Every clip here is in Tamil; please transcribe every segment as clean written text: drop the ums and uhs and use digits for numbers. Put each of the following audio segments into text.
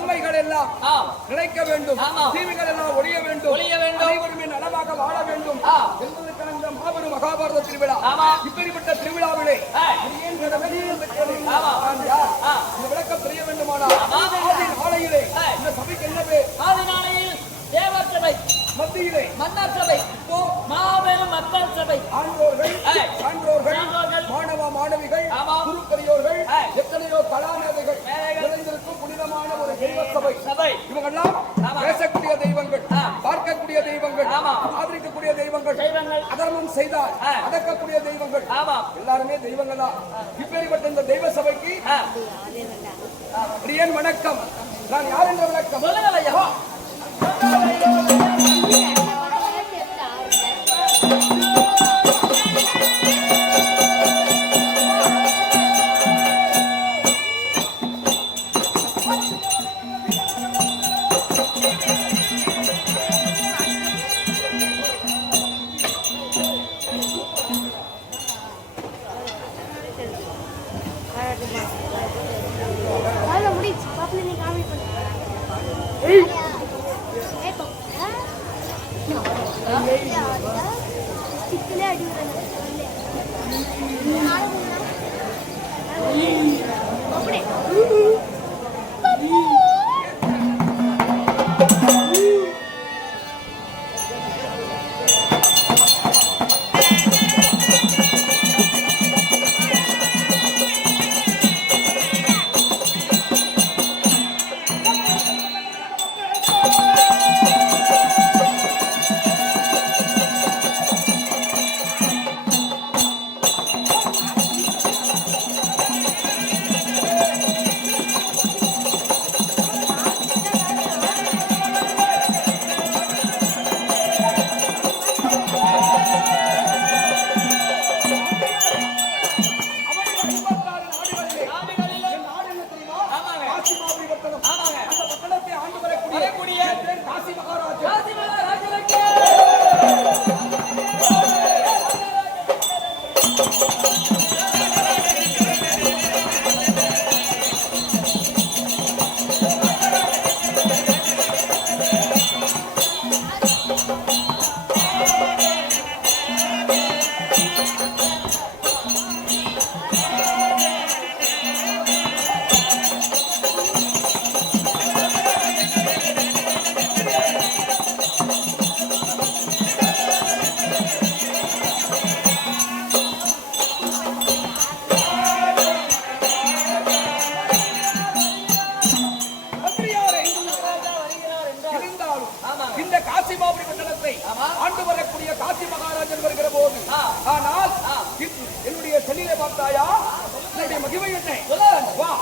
நன்மைகள் எல்லாம் கிடைக்க வேண்டும், தீமைகள் எல்லாம் ஒழிய வேண்டும், அனைவருமே நலமாக வாழ வேண்டும் என்பதற்கான இந்த மாபெரும் மகாபாரத திருவிழா. இப்படிப்பட்ட திருவிழாவிலே இந்த விளக்கம் தெரிய வேண்டுமானால் ஆலையிலே இந்த சபைக்கு என்ன பேர்? தேவர் சபை, மத்தியிலே மன்னர் சபை, மாபெரும் மக்கள் சபை. ஆண்டோர்கள், சான்றோர்கள், மாணவ மாணவிகள், குரு பெரியோர்கள், எத்தனையோ கலாமேதைகள் நிறைந்திருக்கும் புனிதமான ஒரு தெய்வ சபை. இவங்கெல்லாம் பேசக்கூடிய தெய்வங்கள், பார்க்கக்கூடிய தெய்வங்கள், ஆதரிக்கக்கூடிய தெய்வங்கள், அதர்மம் செய்தால் அதற்கக்கூடிய தெய்வங்கள், எல்லாருமே தெய்வங்கள் தான். இப்பேற்பட்ட இந்த தெய்வ சபைக்கு பிரியன் வணக்கம். நான் யார் என்ற வணக்கம் ஐயா. ஆண்டு வரக்கூடிய காசி மகாராஜன் வருகிற போது, ஆனால் என்னுடைய செல்லிலே பார்த்தாயா, என்னுடைய மகிமை என்ன? வா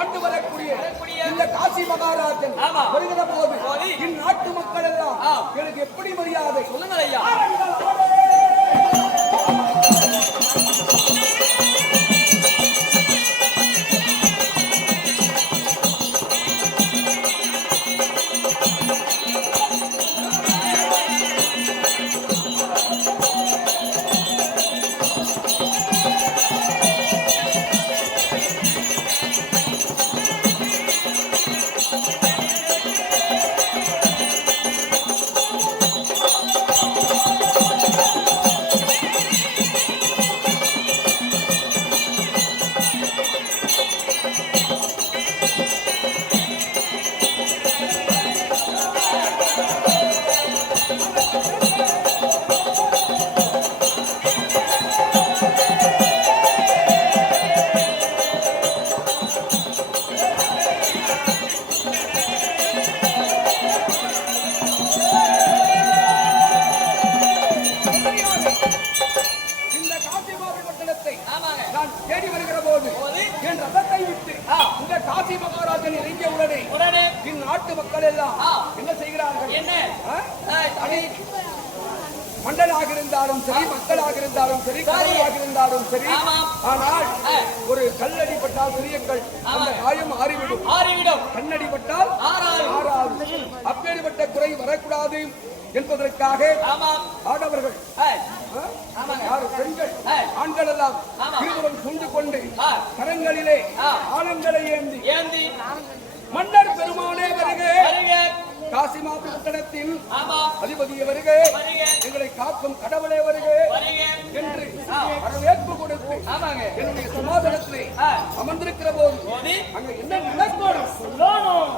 ஆண்டு வரக்கூடிய இந்த காசி மகாராஜன் வருகிற போது இந்நாட்டு மக்கள் எல்லாம் எனக்கு எப்படி மரியாதை சொல்லுங்கள் ஐயா. நாட்டு மக்கள் எல்லாம் என்ன செய்கிறார்கள்? என்ன அணி மண்டலாக இருந்தாலும் சரி, மக்களாக இருந்தாலும் சரி, கடவுளாக இருந்தாலும் சரி, ஆனால் ஒரு கல்லடிப்பட்டால் பெரிய கல், அந்த காயம் ஆறிவிடும். கண்ணடிப்பட்டால் ஆறாது. அப்பேற்பட்ட குறை வரக்கூடாது என்பதற்காக ஆடவர்கள், பெண்கள், ஆண்கள் எல்லாம் இருவரும் சூழ்ந்து கொண்டு கரங்களிலே ஆலங்களை ஏந்தி மன்னர் பெருமானே வருக, காசி மாவட்டத்தின் அதிபதியே வருக, எங்களை காக்கும் கடவுளே வருக என்று வரவேற்பு கொடுத்து என்னுடைய சமாதானத்திலே அமர்ந்திருக்கிற போது அங்க என்ன நடக்கணும் சொல்லணும்.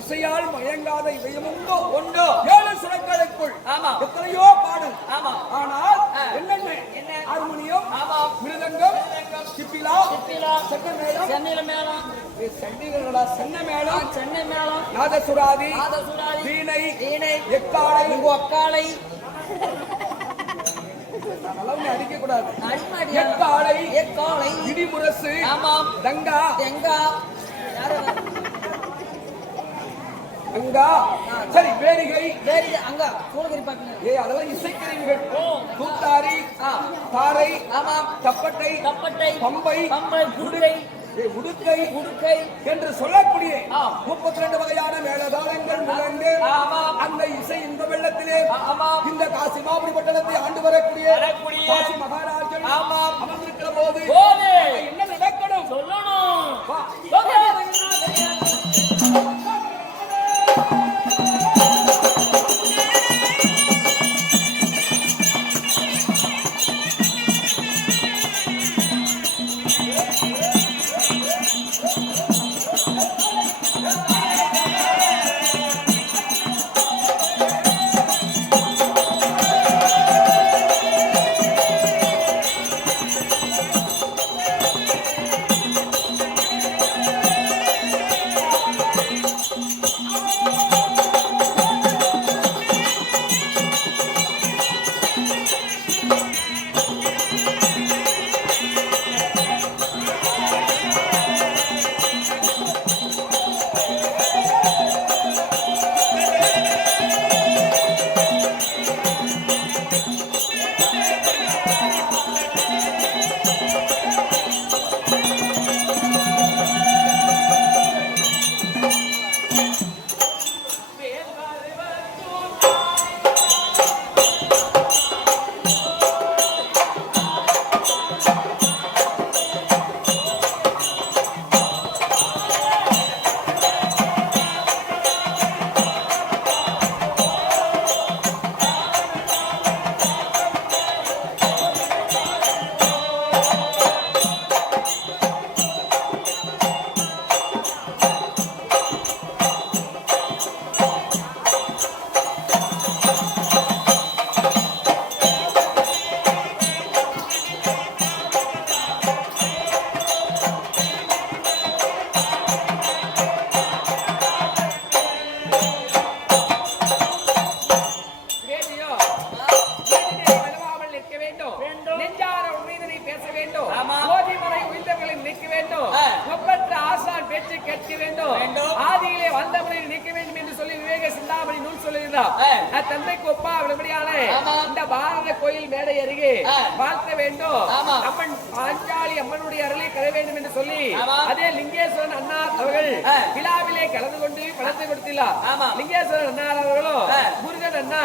இசையால் மயங்காத இதயமுண்டோ உண்டோ? 7 சுரங்களுக்குள் எத்தனையோ பாடல். ஆனால் என்னென்ன? ஹார்மோனியம், மிருதங்கம், சிப்பிலா, சென்னை மேளம், நாதசுராதி, வீணை, எக்காளை, அடிக்க கூடாது, எக்காளை, இடிமுரசு, தங்கா, அங்கா, சரி, வேரிகை, அங்க அதெல்லாம் இசைக்கருவிகள். தூத்தாரி, தாரை, தப்பட்டை, பம்பை, உடுக்கை என்று சொல்லக்கூடிய 32 வகையான மேளதாளங்கள் முழங்கு அந்த இசை இந்த வெள்ளத்திலே இந்த காசி மாவடி பட்டணத்தை ஆண்டு வரக்கூடிய காசி மகாராஜன் அமர்ந்திருக்கிற போது என்ன நடக்கணும் சொல்லணும். ஒப்பா விளம்படியாலே ஆமா. இந்த பாரத கோயில் மேடை அருகே வாழ்த்த வேண்டும் ஆமா. அம்மன் பாஞ்சாலி அம்மனுடைய அருளை பெற வேண்டும் என்று சொல்லி ஆமா. அதே லிங்கேஸ்வரன் அண்ணார் அவர்கள் ஆ. விழாவிலே கலந்து கொண்டு பணத்தை கொடுத்துள்ளார். ஆமா. லிங்கேஸ்வரன் அண்ணார் அவர்களும் முருகன் அண்ணா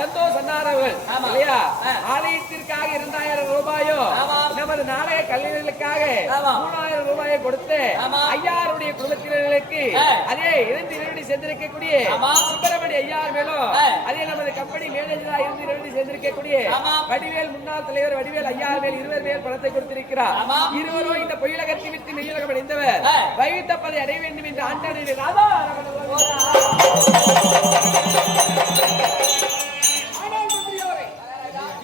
சந்தோஷ் அண்ணார் அவர்கள் ஆமா. இல்லையா ஆலயத்திற்காக 2000 ரூபாயோ ஆமா. நமது நாளைய கல்விகளுக்காக ஆமா. 3000 ரூபாயை கொடுத்து ஆமா. ஐயாருடைய குடும்பத்தினர்களுக்கு ஆ. அதே இருந்து இரண்டு சேர்ந்திருக்கக்கூடிய ஆமா. சுப்பிரமணிய ஐயார் மேலும் ஆ. அதே நமது கம்பெனி மேனேஜரா இருந்து இரண்டு சேர்ந்திருக்கக்கூடிய ஆமா. வடிவேல் முன்னாள் தலைவர் வடிவேல் ஐயார் மேல் 20 பேர் பணத்தை கொடுத்திருக்கிறார். ஆமா. இருவரும் இந்த பொய்யலகத்தை விட்டு மெய்யுலகம் அடைந்தவர் ஆ. வைத்தப்பதை அடைய வேண்டும் என்று ஆண்டாடி ராதா ஆனால் மந்திரியாரே,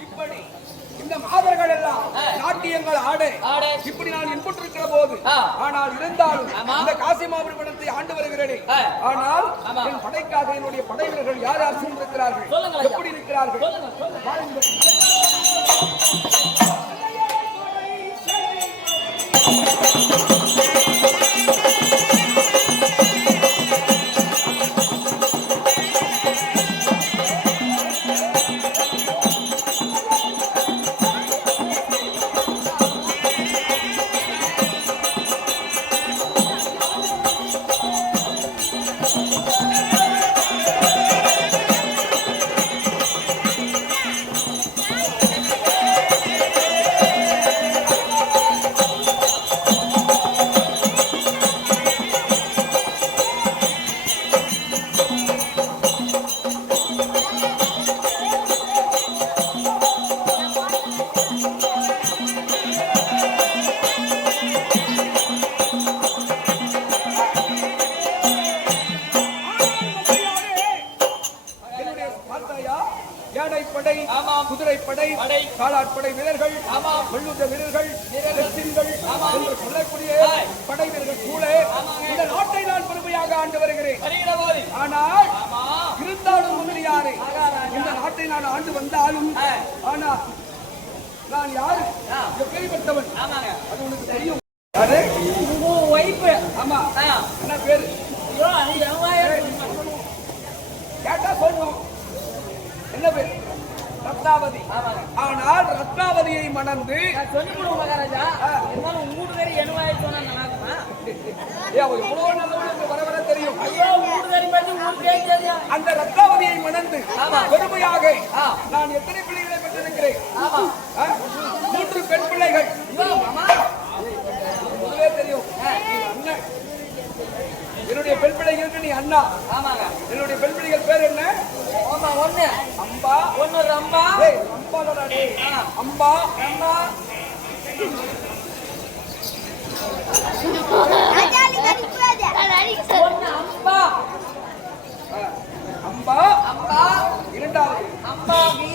இப்படி இந்த மாதர்கள் எல்லாம் நாட்டியங்கள் ஆட இப்படி நான் இன்புற்றிருக்கிற போது ஆனால் இருந்தாலும் இந்த காசி மாவட்டத்தை ஆண்டு வருகிறேனே ஆனால் என் படைக்காக என்னுடைய படை வீரர்கள் யார் யார் சூழ்ந்திருக்கிறார்கள் எப்படி இருக்கிறார்கள் வாருங்கள். யானைப்படை குதிரைப்படை காலாட்படை வீரர்கள் வெள்ளுத்த வீரர்கள் என்று சொல்லக்கூடிய படை வீரர்கள் கூட இந்த நாட்டை நான் பெருமையாக ஆண்டு வருகிறேன். ஆனால் இருந்தாலும் முதலியாரே இந்த நாட்டை நான் ஆண்டு வந்தாலும் ஆனால் நான் யாரு எப்படிப்பட்டவன் அது உனக்கு தெரியும். ஆமா என்ன பேரு கேட்டா சொல்லுவோம். என்ன பேர்? ரத்னாவதி. ஆனால் ரத்னாவதியை மணந்து சொல்லிவிடுவோம் மகாராஜா. இருந்தாலும் மூணு பேர் என்னவாய் சொன்னா நல்லா எவ்வளவு நல்லவனுக்கு வர வர தெரியும். மூணு பேர் பற்றி ஊருக்கே தெரியும். அந்த ரத்னாவதியை மணந்து பெருமையாக நான் எத்தனை பிள்ளைகளை பெற்றிருக்கிறேன்? 3 பெண் பிள்ளைகள். முதலே தெரியும் அண்ணன். என்னுடைய பெண் பிள்ளைகளுக்கு நீ அண்ணா. என்னுடைய பெண் பிள்ளைகள் பேர் என்ன? ஒண்ணு அம்பா, ஒண்ணு ரம்பா. அம்பா ரம்பா ஒண்ணு அம்பா. அம்பா அம்பா இரண்டாவது அம்பாவி.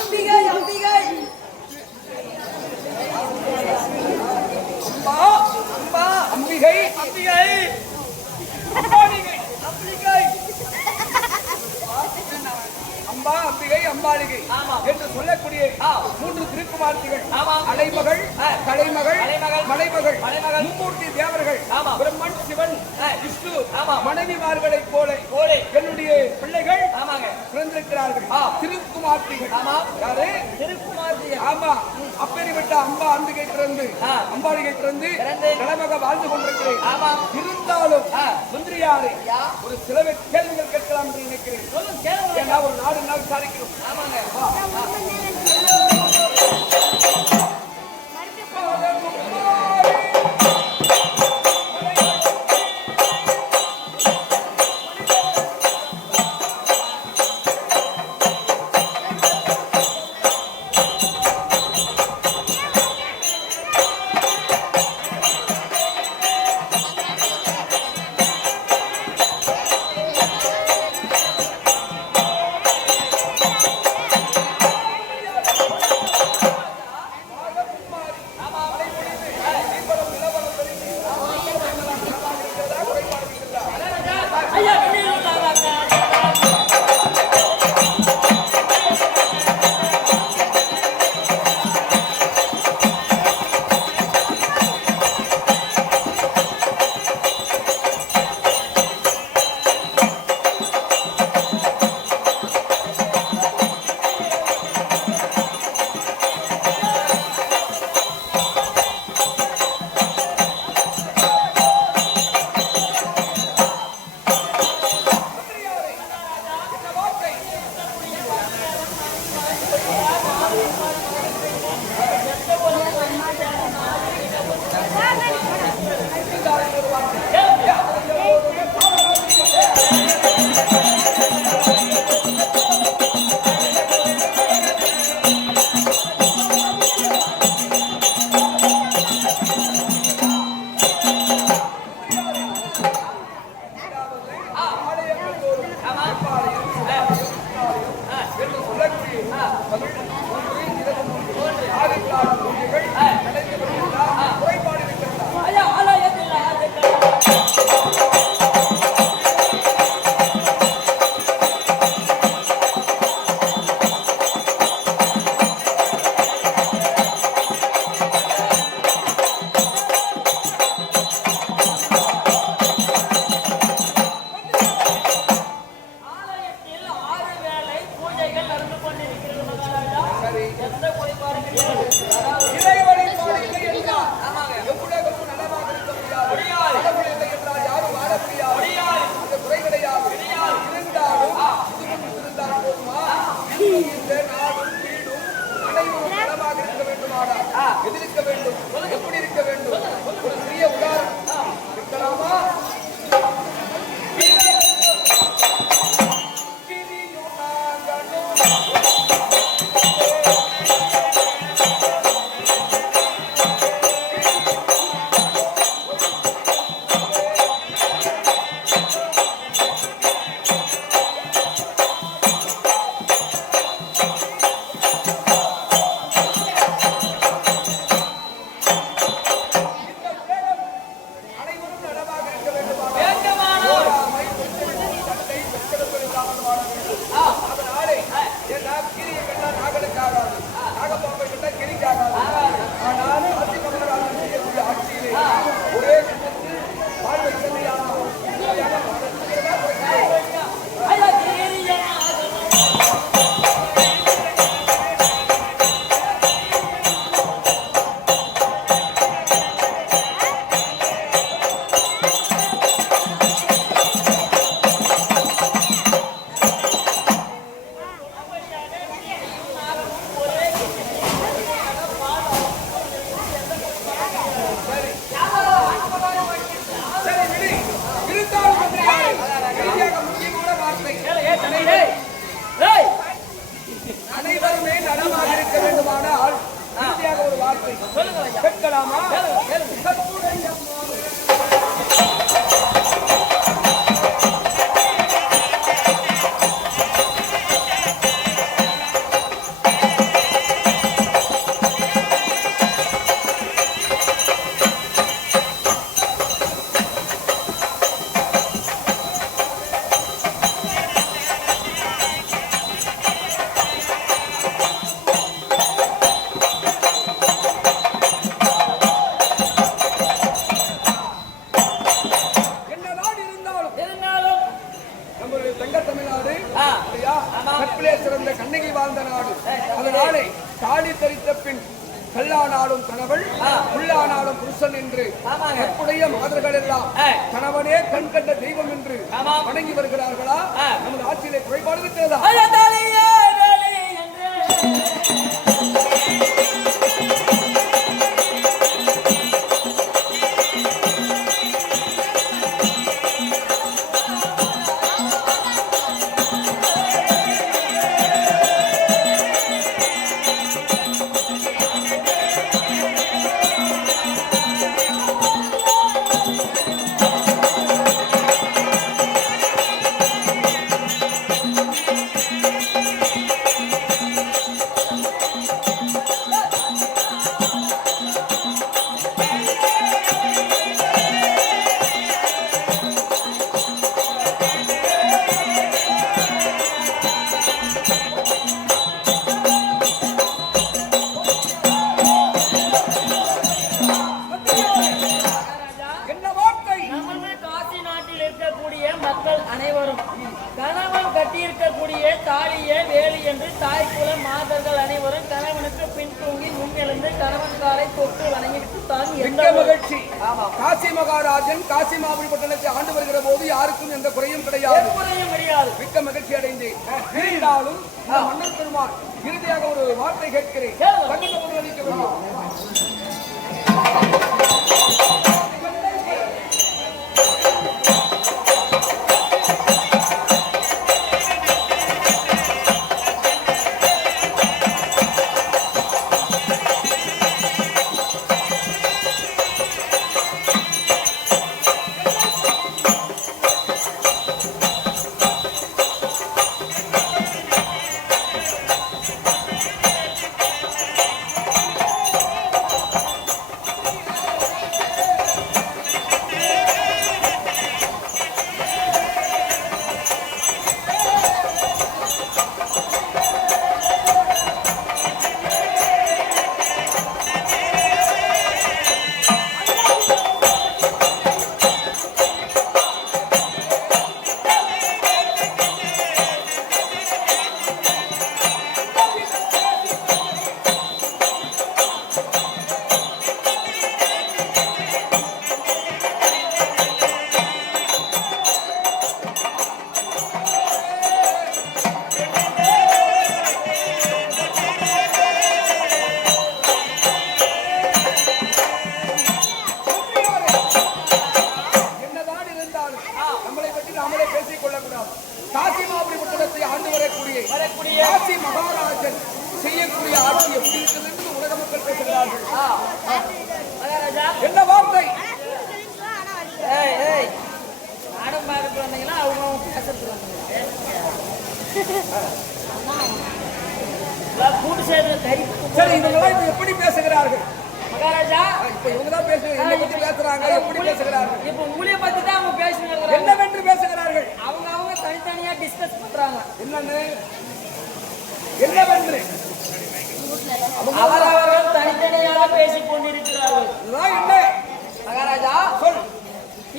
அம்பிகை அம்பிகை அம்பா அம்பா அம்பிகை அம்பிகை அம்பாளிகை அம்பிகை அம்பா அம்பிகை அம்பாளிகை என்று சொல்லக்கூடிய 3 திருக்குமார்த்திகள் அலைமகள் கலைமகள் மலைமகள் மும்மூர்த்தி தேவர்கள் பிரம்மன் சிவன் விஷ்ணு மனைவிமார்களைப் போல என்னுடைய பிள்ளைகள் பிறந்திருக்கிறார்கள். திருக்குமார்த்திகள் யாரு? திருக்குமார்த்திகள். ஆமா அப்பேறிப்பட்ட அம்பா அம்பிகை பிறந்து அம்பாளிகை பிறந்து நலமாக வாழ்ந்து கொண்டிருக்கிறேன். இருந்தாலும் மந்திரியாரே ஒரு சில கேள்விகள் கேட்கலாம் என்று நினைக்கிறேன். ஏன்னா ஒரு நாடு நாள் விசாரிக்கிறோம். அனைவருமே நலமாக இருக்க வேண்டுமானால் இறுதியாக ஒரு வார்த்தை கேட்கலாமா? கண்ணகி வாழ்ந்த நாடு. அதனாலே தாலி தரித்த பின் கல்லானாலும் கணவன் உள்ளானாலும் புருஷன் என்று எப்படைய மாதர்கள் எல்லாம் கணவனே கண் கண்ட தெய்வம் என்று வணங்கி வருகிறார்களா? நமது ஆட்சியிலே குறைபாடு இருக்கிறதா? காசி மகாராஜன் காசி மாபுரி பட்டணத்தை ஆண்டு வருகிற போது யாருக்கும் எந்த குறையும் கிடையாது. மிக்க மகிழ்ச்சி அடைந்தேன். இருந்தாலும் மன்னர் பெருமாள் இறுதியாக ஒரு வார்த்தை கேட்கிறேன். காசி மாபுரி பட்டணத்தை ஆண்டு வரக்கூடிய காசி மகாராஜன் செய்யக்கூடிய ஆட்சி எப்படி இருக்கிறது என்று உலக மக்கள் பேசுகிறார்கள். என்ன வார்த்தை? நாடம் பார்க்க வந்தீங்கன்னா அவங்க பேசுறது கூட்டு சேர்ந்து சரி, இவங்க எப்படி பேசுகிறார்கள்? மகாராஜா இப்ப இவங்க தான் பேசுறாங்க. என்ன பத்தி பேசுறாங்க? எப்படி பேசுகிறார்கள்? இப்ப உங்களைய பத்தி தான் அவங்க பேசுறாங்க. என்னவென்று பேசுகிறார்கள்? அவங்க தனித்தனியா டிஸ்கஸ் பண்றாங்க. என்னவென்று அவரவர்கள் தனித்தனியாக பேசிக் கொண்டிருக்கிறார்கள். மகாராஜா சொல்.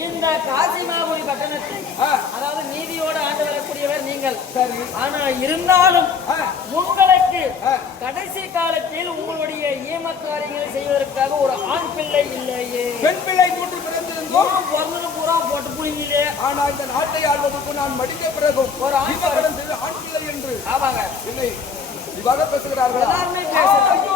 இந்த காசி மாபுரி பட்டணத்தை அதாவது நீதியோடு ஆண்டு வரக்கூடியவர் நீங்கள். சரி. ஆனா இருந்தாலும் உங்களுக்கு கடைசி காலத்தில் உங்களுடைய ஈமக்காரியங்களை செய்வதற்காக ஒரு ஆண் பிள்ளை இல்லையே? பெண் பிள்ளை மூன்று பிறந்திருந்தோம். பிறந்தது பூரா போட்டு புரிஞ்சிலே. ஆனா இந்த நாட்டை ஆள்வதற்கு நான் மடிந்த பிறகும் ஒரு ஆண் பிள்ளை என்று ஆமாங்க இல்லை இவ்வாறு பேசுகிறார்கள். எல்லாருமே பேசுறாங்க.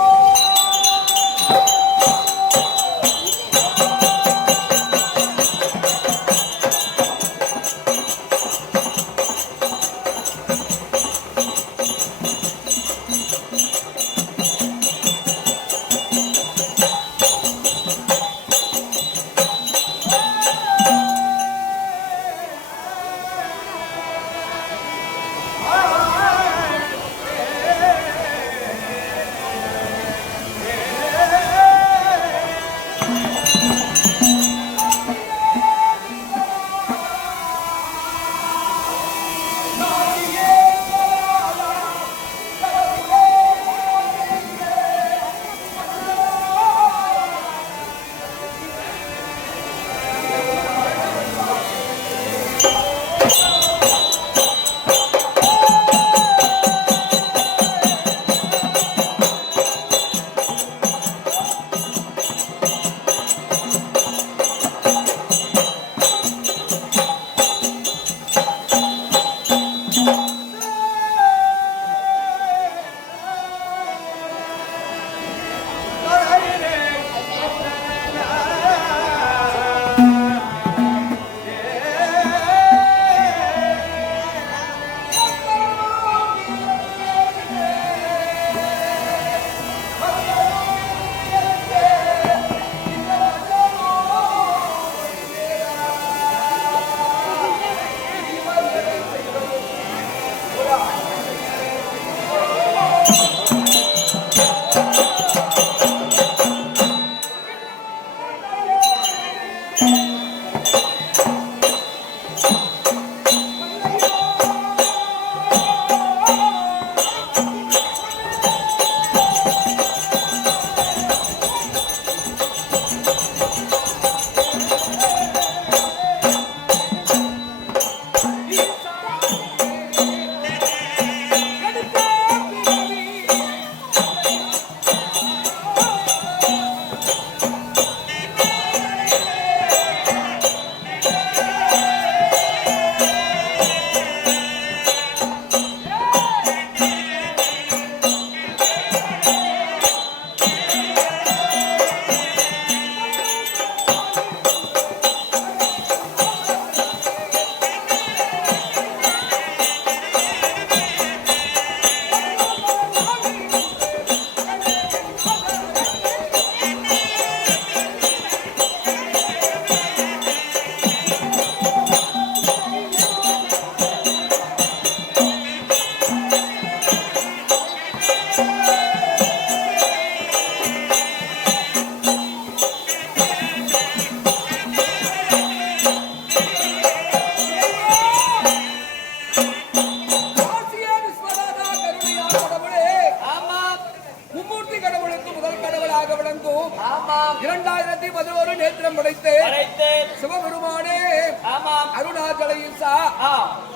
11 நேத்திரம் படைத்து படைத்தேன். சிவபெருமானே ஆமாம். அருணாச்சல ஈசா. ஆம்.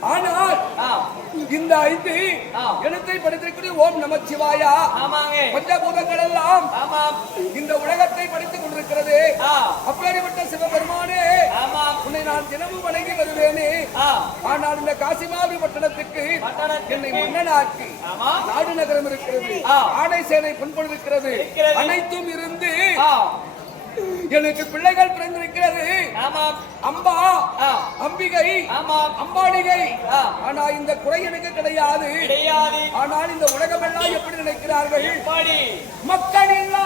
ஆனால் ஆம். இந்த 5 ஆம். எழுத்தை படைத்திருக்கிற ஓம் நமச்சிவாயா ஆமாங்க. பஞ்சபூதங்கள் எல்லாம் ஆமாம். இந்த உலகத்தை படைத்துக் கொண்டிருக்கிறது. ஆ. அப்பேற்பட்ட சிவபெருமானே ஆமாம். உன்னை நான் தினமும் வணங்கி வருவேனே. ஆ. ஆனால் இந்த காசிமாவி பட்டணத்துக்கு பட்டணத்துக்கு என்னை மன்னனாக்கி ஆமாம். நாடு நகரம் இருக்கிறது, ஆ. ஆடை சேனை புண்பொழு இருக்கிறது, இருக்கிறது. அனைத்தும் இருந்து ஆ. எனக்கு பிள்ளைகள் பிறந்திருக்கிறது. ஆமாம். அம்பா, ஆ. அம்பிகை, ஆமாம். அம்பாளிகை. ஆ. ஆனா இந்த குறை எனக்கு கிடையாது. கிடையாது. ஆனால் இந்த உலகம் எல்லாம் எப்படி நினைக்கிறார்கள்? எப்படி? மக்கள் இல்லா